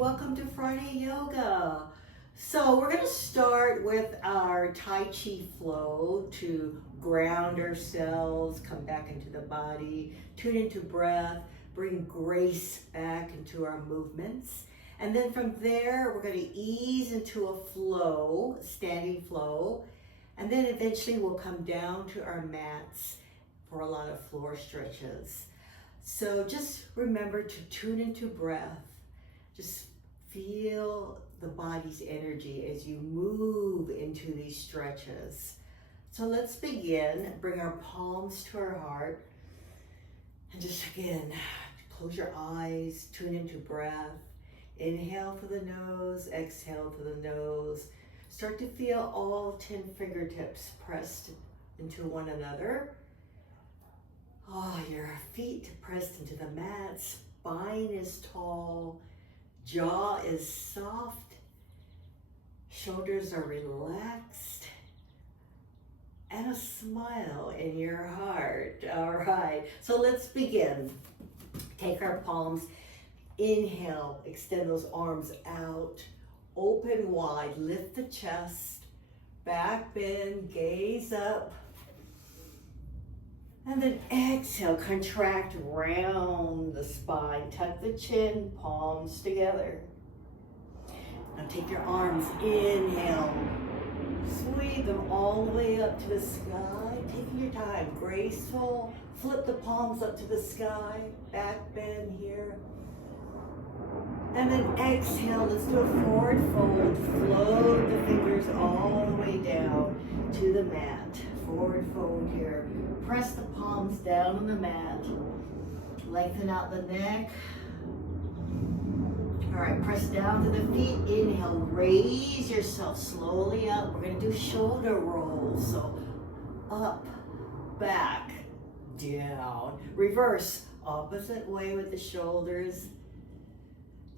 welcome to Friday Yoga. So we're going to start with our Tai Chi flow to ground ourselves, come back into the body, tune into breath, bring grace back into our movements. And then from there, we're going to ease into a flow, standing flow. And then eventually we'll come down to our mats for a lot of floor stretches. So just remember to tune into breath. Just feel the body's energy as you move into these stretches. So let's begin. Bring our palms to our heart. And just again, close your eyes, tune into breath. Inhale through the nose, exhale through the nose. Start to feel all 10 fingertips pressed into one another. Oh, your feet pressed into the mat, spine is tall, jaw is soft, shoulders are relaxed, and a smile in your heart. All right, so let's begin. Take our palms, inhale, extend those arms out, open wide, lift the chest, back bend, gaze up. And then exhale, contract round the spine, tuck the chin, palms together. Now take your arms, inhale, sweep them all the way up to the sky, taking your time, graceful, flip the palms up to the sky, back bend here. And then exhale, let's do a forward fold, float the fingers all the way down to the mat. Forward fold here. Press the palms down on the mat. Lengthen out the neck. All right, press down to the feet. Inhale, raise yourself slowly up. We're gonna do shoulder rolls. So up, back, down. Reverse, opposite way with the shoulders.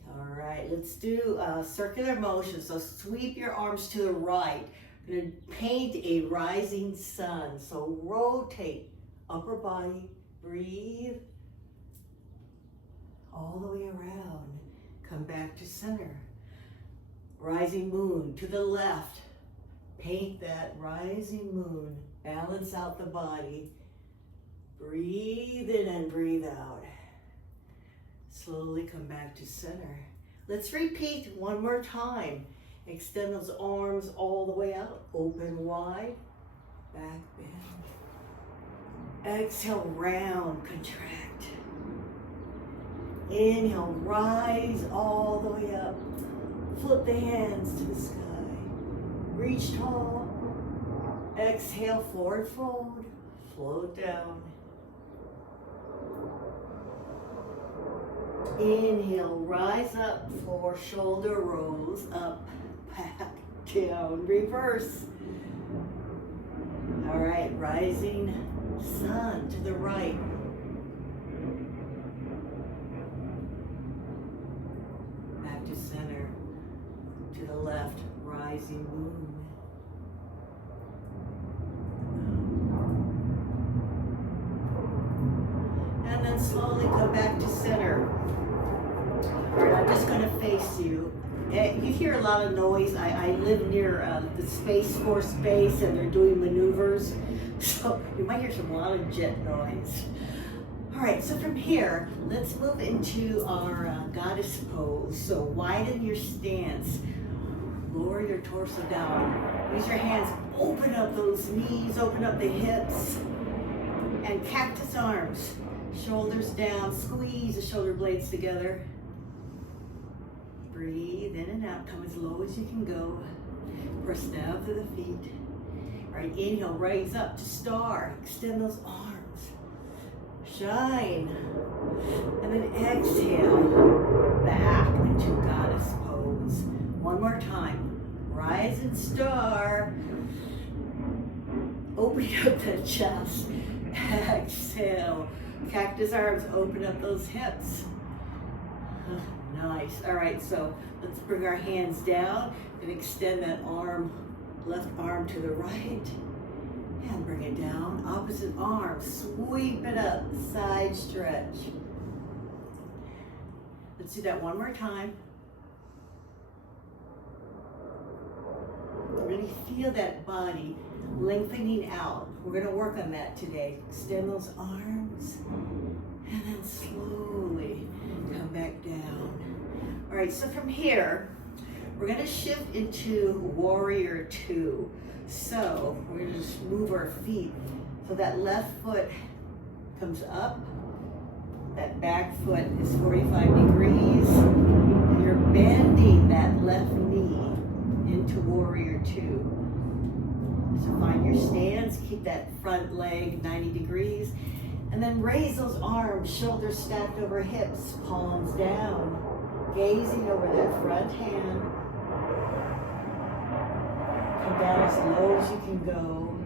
All right, let's do circular motion. So sweep your arms to the right. We're going to paint a rising sun. So rotate upper body, breathe all the way around. Come back to center. Rising moon to the left. Paint that rising moon. Balance out the body. Breathe in and breathe out. Slowly come back to center. Let's repeat one more time. Extend those arms all the way out. Open wide. Back bend. Exhale, round, contract. Inhale, rise all the way up. Flip the hands to the sky. Reach tall. Exhale, forward fold. Float down. Inhale, rise up for shoulder rolls. Up, back, down, reverse. All right, rising sun to the right. Back to center. To the left, rising moon. And then slowly come back to center. All right, I'm just going to face you. You hear a lot of noise. I live near the Space Force base and they're doing maneuvers. So you might hear a lot of jet noise. All right, so from here, let's move into our goddess pose. So widen your stance. Lower your torso down. Use your hands, open up those knees, open up the hips. And cactus arms. Shoulders down, squeeze the shoulder blades together. Breathe in and out, come as low as you can go. Press down to the feet. All right, inhale, raise up to star. Extend those arms. Shine. And then exhale, back into goddess pose. One more time. Rise and star. Open up the chest. Exhale. Cactus arms, open up those hips. Nice. All right, so let's bring our hands down and extend that arm, left arm to the right. And bring it down. Opposite arm, sweep it up, side stretch. Let's do that one more time. Really feel that body lengthening out. We're going to work on that today. Extend those arms and then slowly come back down. All right, so from here, we're going to shift into warrior two. So we're going to just move our feet. So that left foot comes up. That back foot is 45 degrees. And you're bending that left knee into warrior two. So find your stance, keep that front leg 90 degrees, and then raise those arms, shoulders stacked over hips, palms down, gazing over that front hand. Come down as low as you can go,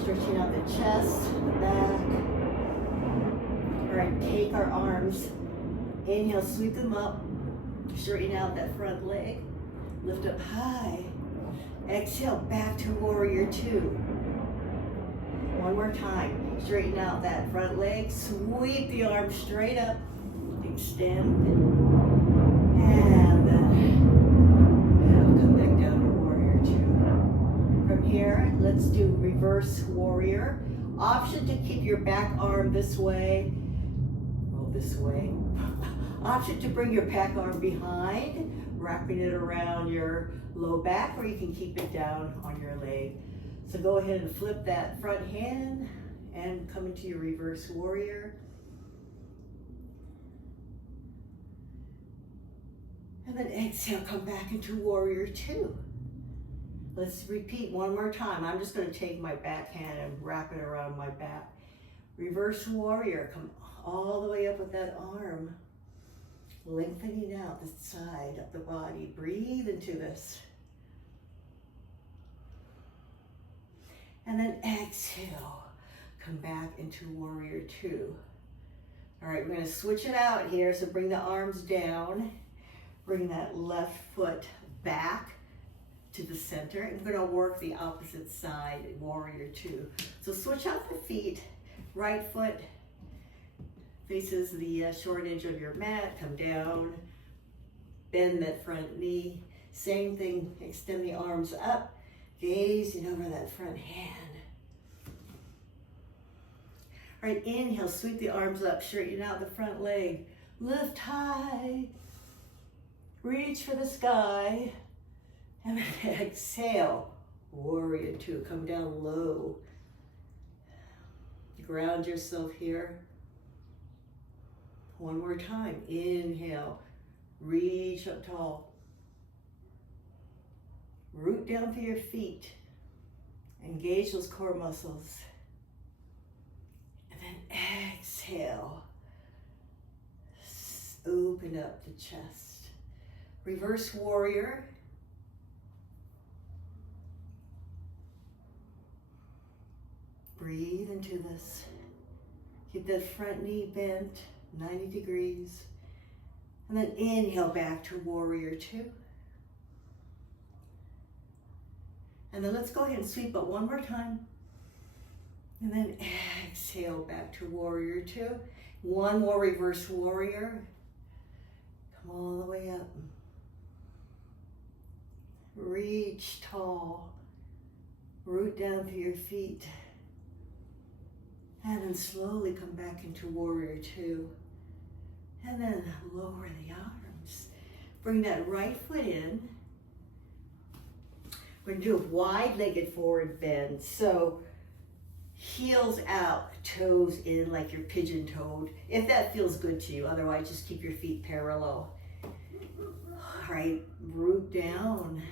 stretching out the chest, the back. All right, take our arms, inhale, sweep them up, straighten out that front leg, lift up high. Exhale, back to warrior two. One more time. Straighten out that front leg. Sweep the arms straight up. Extend. And then come back down to warrior two. From here, let's do reverse warrior. Option to keep your back arm this way. Well, this way. Option to bring your back arm behind, wrapping it around your low back, or you can keep it down on your leg. So go ahead and flip that front hand and come into your reverse warrior. And then exhale, come back into warrior two. Let's repeat one more time. I'm just going to take my back hand and wrap it around my back. Reverse warrior, come all the way up with that arm. Lengthening out the side of the body. Breathe into this. And then exhale. Come back into warrior two. All right, we're going to switch it out here. So bring the arms down. Bring that left foot back to the center. And we're going to work the opposite side, warrior two. So switch out the feet. Right foot faces the short edge of your mat, come down, bend that front knee. Same thing, extend the arms up, gazing over that front hand. All right, inhale, sweep the arms up, straighten out the front leg, lift high, reach for the sky, and then exhale, warrior two, come down low. Ground yourself here. One more time. Inhale. Reach up tall. Root down through your feet. Engage those core muscles. And then exhale. Open up the chest. Reverse warrior. Breathe into this. Keep that front knee bent. 90 degrees. And then inhale back to warrior two. And then let's go ahead and sweep up one more time. And then exhale back to warrior two. One more reverse warrior. Come all the way up. Reach tall. Root down through your feet. And then slowly come back into warrior two. And then lower the arms. Bring that right foot in. We're going to do a wide-legged forward bend. So heels out, toes in like you're pigeon-toed. If that feels good to you. Otherwise, just keep your feet parallel. All right, root down.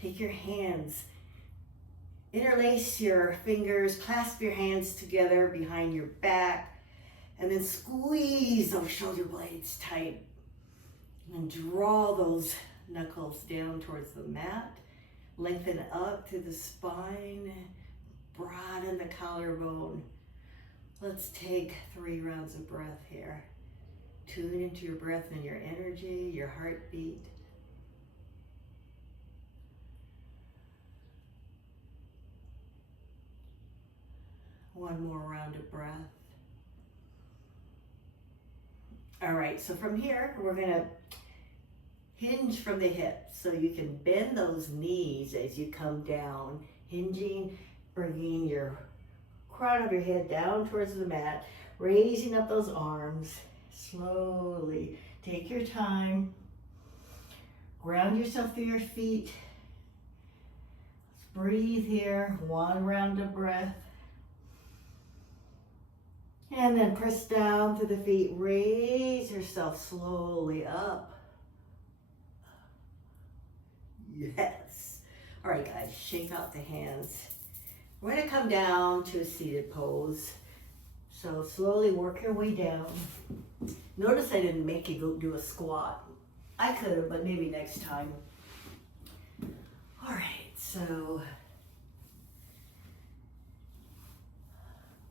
Take your hands. Interlace your fingers, clasp your hands together behind your back, and then squeeze those shoulder blades tight. And draw those knuckles down towards the mat. Lengthen up through the spine. Broaden the collarbone. Let's take 3 rounds of breath here. Tune into your breath and your energy, your heartbeat. One more round of breath. All right, so from here, we're gonna hinge from the hips, so you can bend those knees as you come down, hinging, bringing your crown of your head down towards the mat, raising up those arms. Slowly take your time, ground yourself through your feet. Let's breathe here, 1 round of breath. And then press down through the feet, raise yourself slowly up. Yes. All right, guys, shake out the hands. We're gonna come down to a seated pose. So slowly work your way down. Notice I didn't make you go do a squat. I could have, but maybe next time. All right, so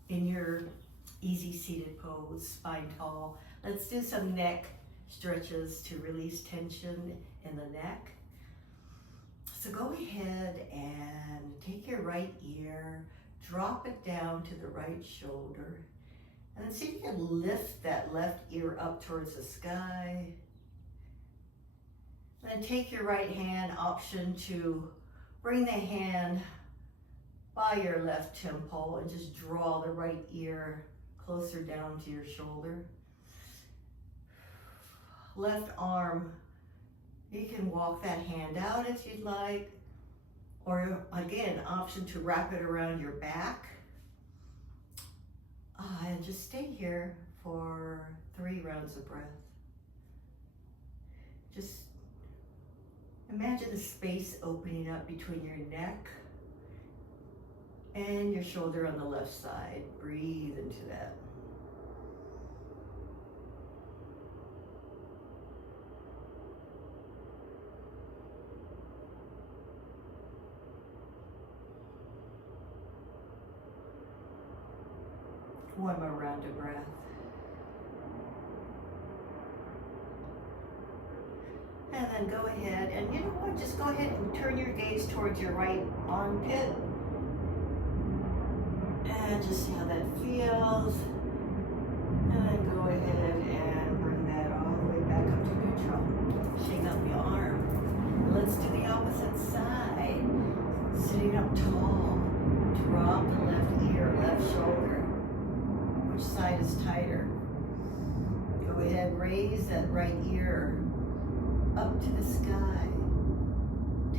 in your easy seated pose, spine tall, let's do some neck stretches to release tension in the neck. So go ahead and take your right ear, drop it down to the right shoulder, and then see if you can lift that left ear up towards the sky. Then take your right hand, option to bring the hand by your left temple and just draw the right ear closer down to your shoulder. Left arm, you can walk that hand out if you'd like, or again, option to wrap it around your back. And just stay here for 3 rounds of breath. Just imagine the space opening up between your neck and your shoulder on the left side. Breathe into that. One more round of breath. And then go ahead and, you know what, just go ahead and turn your gaze towards your right armpit. And just see how that feels. And then go ahead and bring that all the way back up to neutral. Shake out the arm. Let's do the opposite side. Sitting up tall. Drop the left ear, left shoulder. Which side is tighter? Go ahead, raise that right ear up to the sky.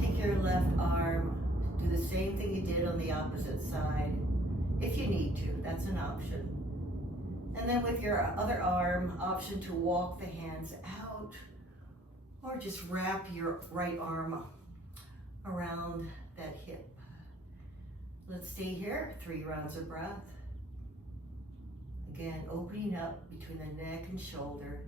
Take your left arm, do the same thing you did on the opposite side. If you need to, that's an option. And then with your other arm, option to walk the hands out, or just wrap your right arm around that hip. Let's stay here, 3 rounds of breath. Again, opening up between the neck and shoulder.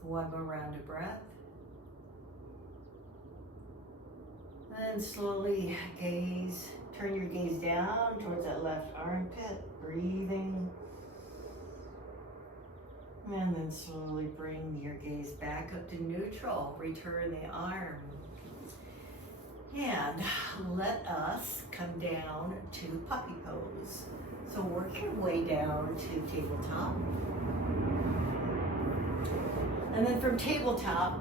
One more round of breath. And slowly turn your gaze down towards that left armpit, breathing. And then slowly bring your gaze back up to neutral. Return the arm. And let us come down to puppy pose. So work your way down to tabletop. And then from tabletop,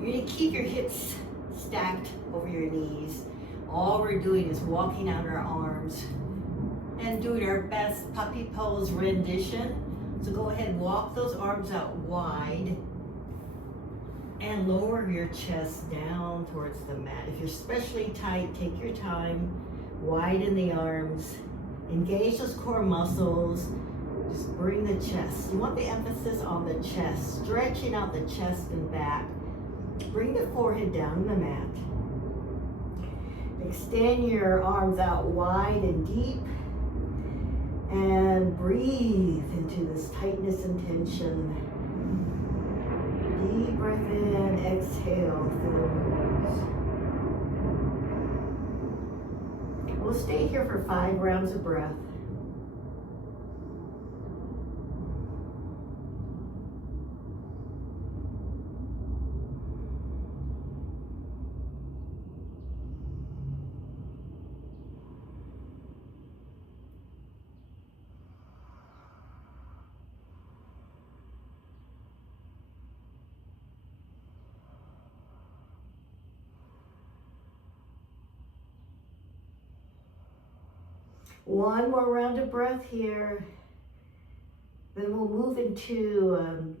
you're gonna keep your hips stacked over your knees. All we're doing is walking out our arms and doing our best puppy pose rendition. So go ahead and walk those arms out wide and lower your chest down towards the mat. If you're especially tight, take your time, widen the arms, engage those core muscles, just bring the chest. You want the emphasis on the chest, stretching out the chest and back. Bring the forehead down the mat. Extend your arms out wide and deep. And breathe into this tightness and tension. Deep breath in, exhale through the nose. We'll stay here for 5 rounds of breath. One more round of breath here. Then we'll move into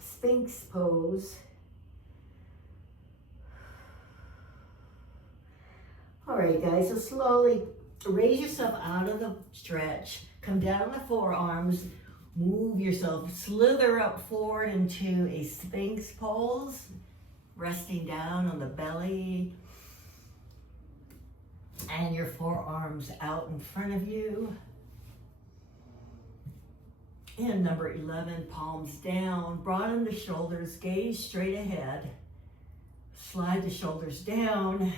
sphinx pose. All right, guys, so slowly raise yourself out of the stretch. Come down on the forearms. Move yourself, slither up forward into a sphinx pose. Resting down on the belly. And your forearms out in front of you. And number 11, palms down. Broaden the shoulders, gaze straight ahead. Slide the shoulders down.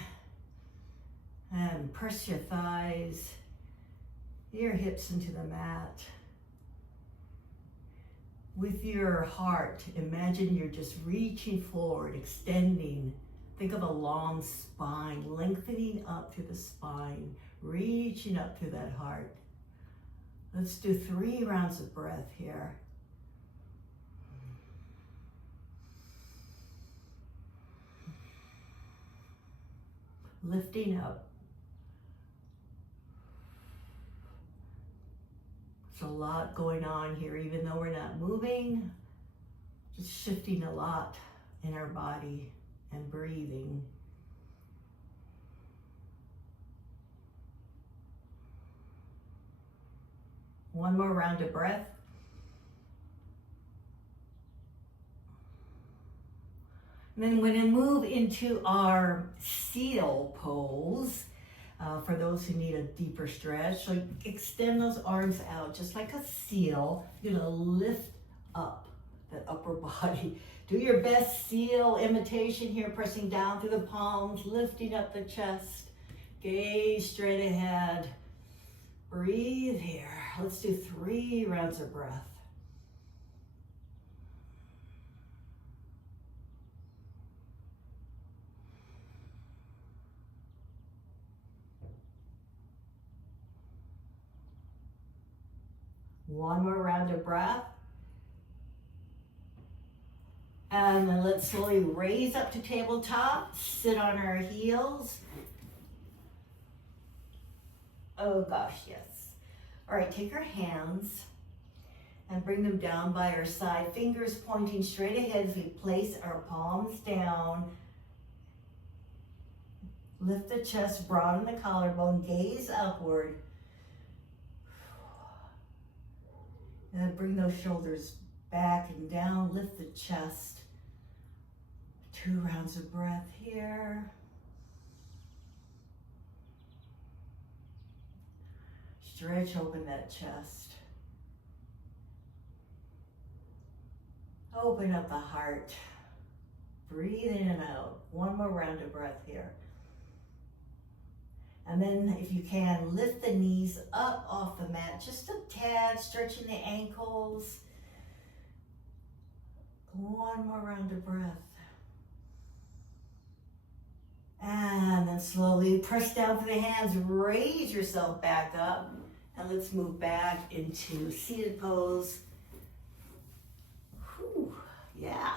And press your thighs, your hips into the mat. With your heart, imagine you're just reaching forward, extending. Think of a long spine, lengthening up through the spine, reaching up through that heart. Let's do 3 rounds of breath here. Lifting up. There's a lot going on here, even though we're not moving, just shifting a lot in our body and breathing. One more round of breath. And then we're going to move into our seal pose. For those who need a deeper stretch, so extend those arms out just like a seal. You're gonna lift up that upper body. Do your best seal imitation here, pressing down through the palms, lifting up the chest. Gaze straight ahead. Breathe here. Let's do 3 rounds of breath. One more round of breath. And then let's slowly raise up to tabletop, sit on our heels. Oh gosh, yes. All right, take our hands and bring them down by our side, fingers pointing straight ahead as we place our palms down. Lift the chest, broaden the collarbone, gaze upward. And then bring those shoulders back and down, lift the chest. 2 rounds of breath here. Stretch open that chest. Open up the heart. Breathe in and out. One more round of breath here. And then if you can, lift the knees up off the mat, just a tad, stretching the ankles. One more round of breath. And then slowly press down to the hands, raise yourself back up. And let's move back into seated pose. Whew, yeah.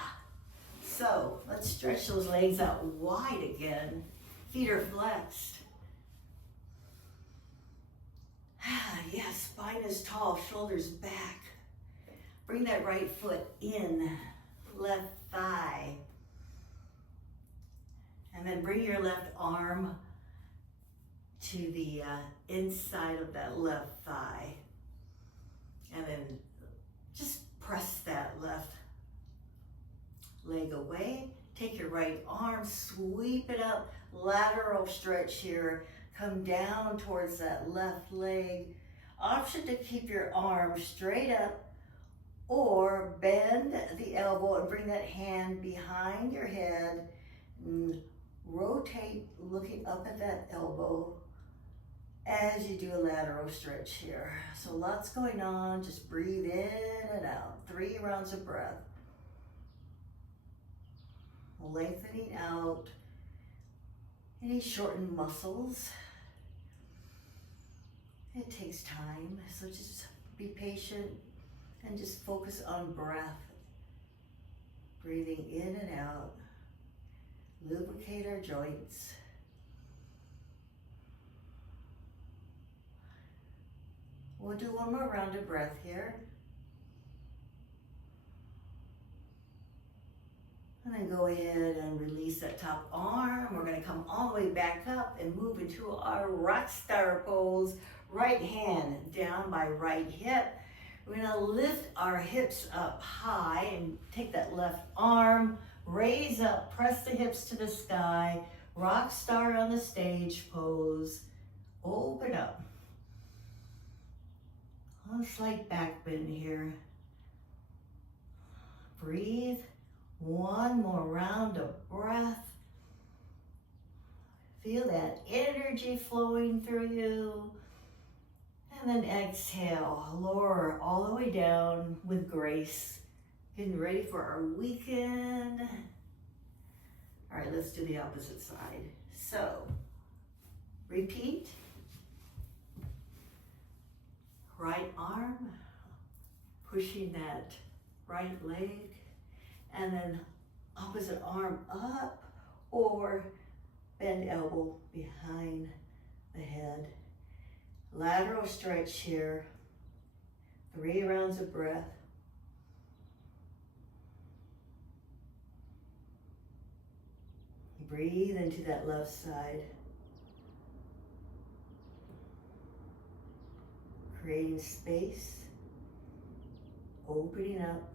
So let's stretch those legs out wide again. Feet are flexed. Yes, spine is tall, shoulders back. Bring that right foot in, left thigh. And then bring your left arm to the inside of that left thigh. And then just press that left leg away. Take your right arm, sweep it up, lateral stretch here. Come down towards that left leg. Option to keep your arm straight up or bend the elbow and bring that hand behind your head. And rotate looking up at that elbow as you do a lateral stretch here. So lots going on. Just breathe in and out. 3 rounds of breath. Lengthening out any shortened muscles. It takes time, so just be patient and just focus on breath. Breathing in and out. Lubricate our joints. We'll do one more round of breath here. And then go ahead and release that top arm. We're gonna come all the way back up and move into our rockstar pose. Right hand down by right hip. We're gonna lift our hips up high and take that left arm, raise up, press the hips to the sky, rockstar on the stage pose. Open up. A slight back bend here. Breathe. One more round of breath. Feel that energy flowing through you. And then exhale, lower all the way down with grace. Getting ready for our weekend. All right, let's do the opposite side. So, repeat. Right arm, pushing that right leg. And then opposite arm up, or bend elbow behind the head. Lateral stretch here. 3 rounds of breath. Breathe into that left side. Creating space. Opening up.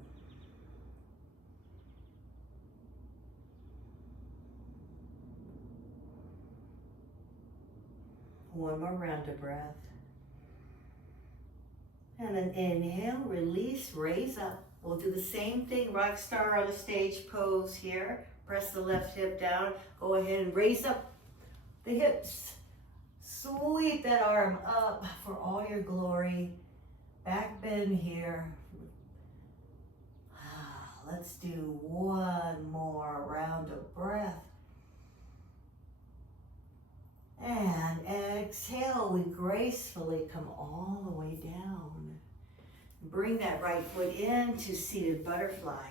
One more round of breath. And then inhale, release, raise up. We'll do the same thing, rockstar on the stage pose here. Press the left hip down. Go ahead and raise up the hips. Sweep that arm up for all your glory. Back bend here. Let's do one more round of breath. And exhale, we gracefully come all the way down. Bring that right foot into seated butterfly.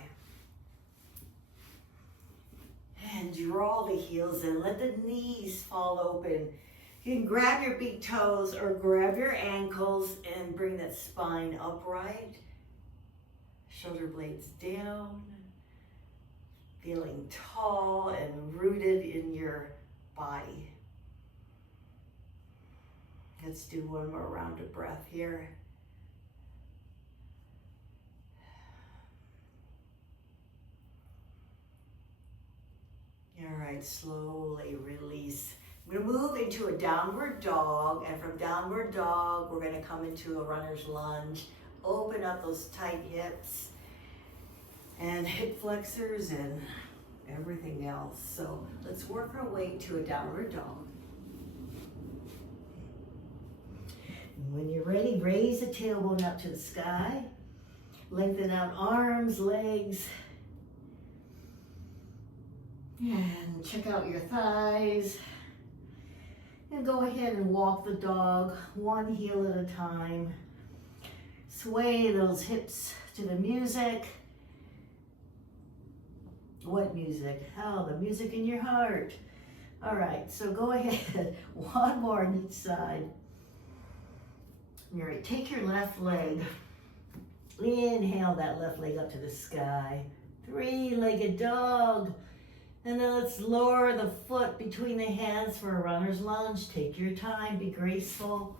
And draw the heels in, let the knees fall open. You can grab your big toes or grab your ankles and bring that spine upright. Shoulder blades down. Feeling tall and rooted in your body. Let's do one more round of breath here. All right, slowly release. I'm gonna move into a downward dog, and from downward dog, we're gonna come into a runner's lunge. Open up those tight hips and hip flexors and everything else. So let's work our way to a downward dog. When you're ready, raise the tailbone up to the sky. Lengthen out arms, legs. And check out your thighs. And go ahead and walk the dog one heel at a time. Sway those hips to the music. What music? Oh, the music in your heart. All right, so go ahead. One more on each side. All right, take your left leg. Inhale that left leg up to the sky. 3-legged dog. And then let's lower the foot between the hands for a runner's lunge. Take your time, be graceful.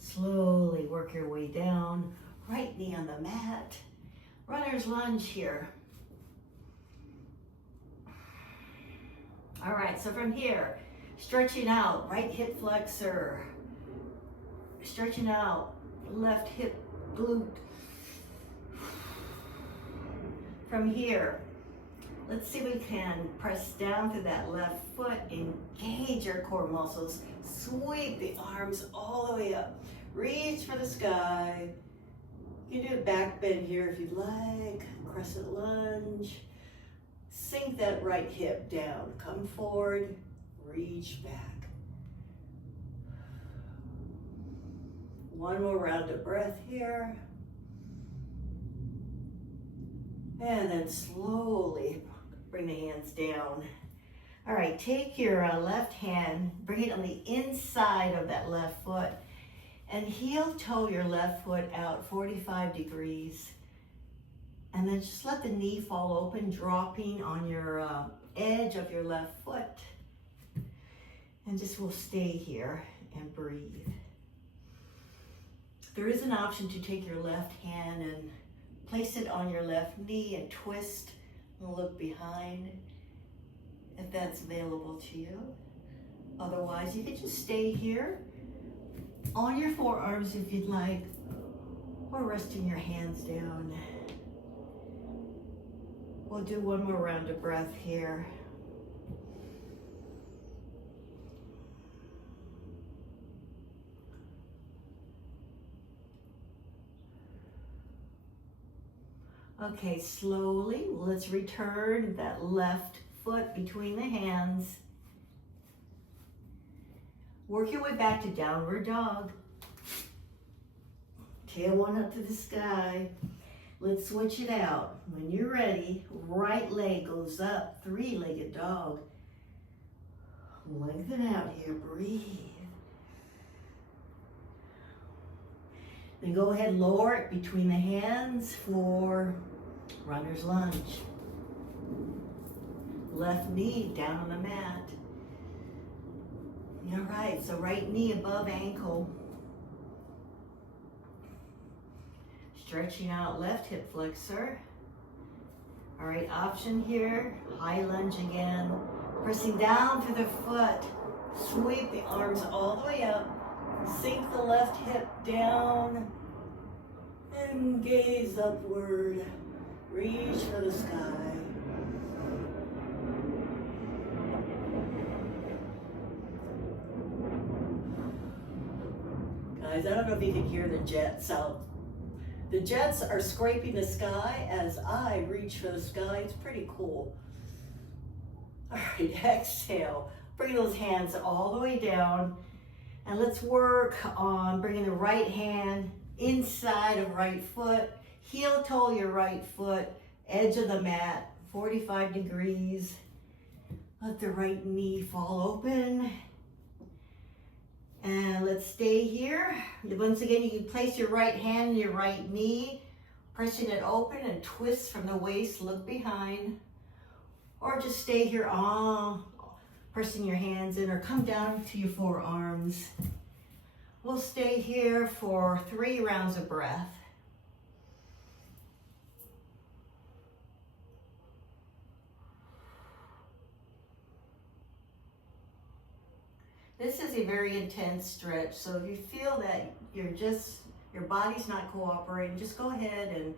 Slowly work your way down. Right knee on the mat. Runner's lunge here. All right, so from here, stretching out, right hip flexor. Stretching out, left hip glute. From here, let's see if we can press down to that left foot, engage our core muscles, sweep the arms all the way up. Reach for the sky. You can do a back bend here if you'd like, crescent lunge. Sink that right hip down, come forward, reach back. One more round of breath here. And then slowly bring the hands down. All right, take your left hand, bring it on the inside of that left foot, And heel toe your left foot out 45 degrees. And then just let the knee fall open, dropping on your edge of your left foot. And just will stay here and breathe. There is an option to take your left hand and place it on your left knee and twist and look behind, if that's available to you. Otherwise, you can just stay here on your forearms if you'd like, or resting your hands down. We'll do one more round of breath here. Okay, slowly, let's return that left foot between the hands. Work your way back to downward dog. Tail one up to the sky. Let's switch it out. When you're ready, right leg goes up, three-legged dog. Lengthen out here, breathe. Then go ahead, lower it between the hands for runner's lunge. Left knee down on the mat. All right, so right knee above ankle. Stretching out left hip flexor. All right, option here, high lunge again. Pressing down through the foot. Sweep the arms all the way up. Sink the left hip down and gaze upward. Reach for the sky. Guys, I don't know if you can hear the jets out. The jets are scraping the sky as I reach for the sky. It's pretty cool. All right, exhale. Bring those hands all the way down. And let's work on bringing the right hand inside of right foot, heel toe your right foot, edge of the mat, 45 degrees. Let the right knee fall open. And let's stay here. Once again, you can place your right hand on your right knee, pressing it open and twist from the waist, look behind. Or just stay here pressing your hands in, or come down to your forearms. We'll stay here for 3 rounds of breath. This is a very intense stretch, so if you feel that your body's not cooperating, just go ahead and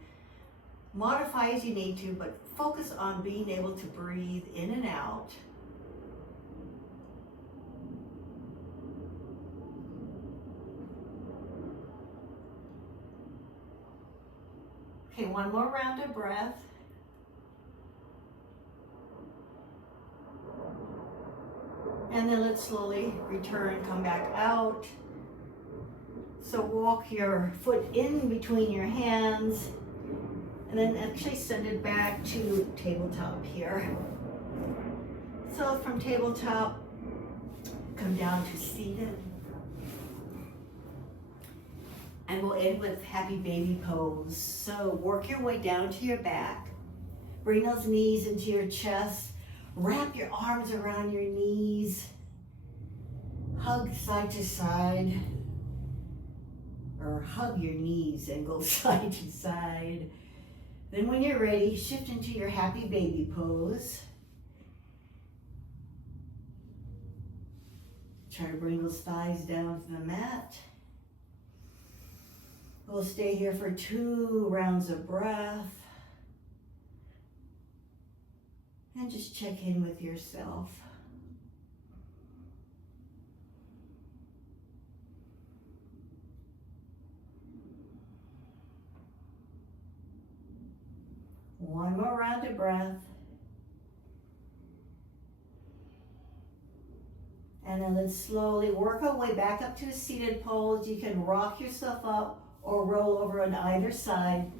modify as you need to, but focus on being able to breathe in and out. Okay, one more round of breath. And then let's slowly return, come back out. So walk your foot in between your hands and then actually send it back to tabletop here. So from tabletop, come down to seated. And we'll end with happy baby pose. So work your way down to your back. Bring those knees into your chest. Wrap your arms around your knees. Hug side to side. Or hug your knees and go side to side. Then when you're ready, shift into your happy baby pose. Try to bring those thighs down to the mat. We'll stay here for 2 rounds of breath. And just check in with yourself. One more round of breath. And then let's slowly work our way back up to a seated pose. You can rock yourself up or roll over on either side.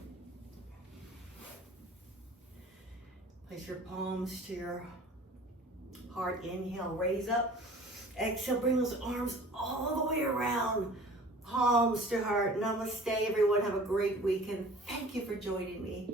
Place your palms to your heart. Inhale, raise up. Exhale, bring those arms all the way around. palms to heart. Namaste, everyone. Have a great weekend. Thank you for joining me.